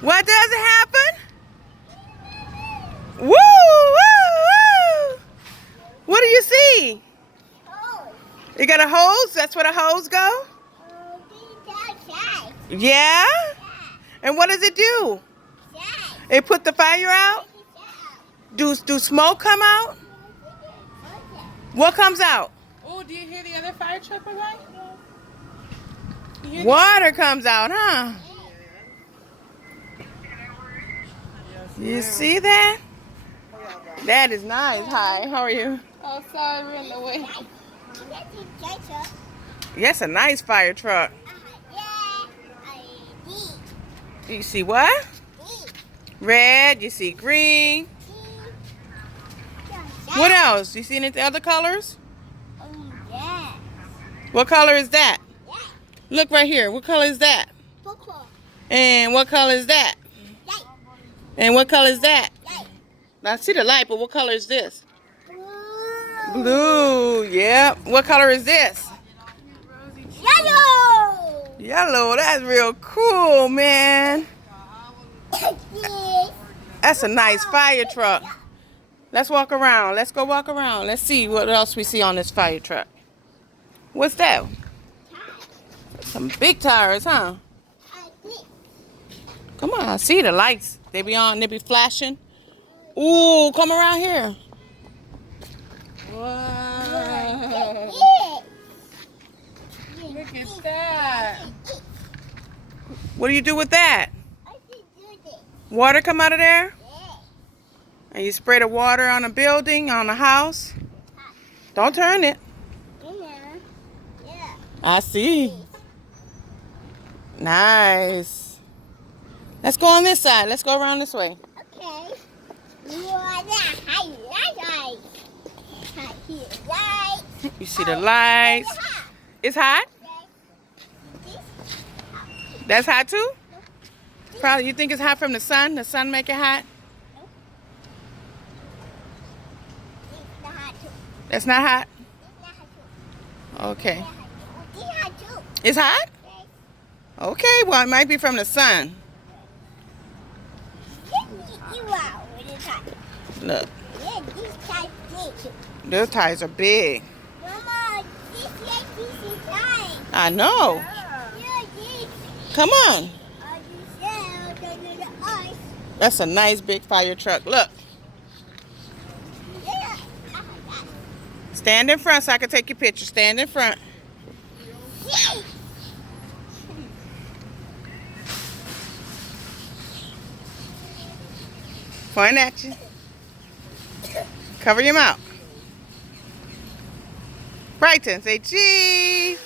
What does it happen? Woo! Woo! Woo! What do you see? You got a hose? That's where the hose go? Yeah? And what does it do? It put the fire out? Do smoke come out? What comes out? Oh, do you hear the other fire truck behind? Water comes out, huh? You see that? That is nice. Hi, how are you? Oh, sorry, we're in the way. Yes, a nice fire truck. You see what? Red, you see green. What else? You see any other colors? What color is that? Look right here. What color is that? And what color is that? And what color is that? I see the light, but what color is this? Blue. Yep. What color is this? Yellow. Yellow. That's real cool, man. That's a nice fire truck. Let's walk around. Let's go walk around. Let's see what else we see on this fire truck. What's that? Some big tires, huh? Come on, I see the lights. They be on, they be flashing. Ooh, come around here. Wow. Look at that. What do you do with that? Water come out of there? And you spray the water on a building, on a house? Don't turn it. I see. Nice. Let's go on this side. Let's go around this way. Okay. You see the lights. It's hot? That's hot too? Probably. You think it's hot from the sun? The sun make it hot? That's not hot? Okay. It's hot? Okay, well, it might be from the sun. Look. Those tires are big. I know. Come on. That's a nice big fire truck. Look. Stand in front so I can take your picture. Stand in front. Point at you. Cover your mouth. Brighton, say cheese.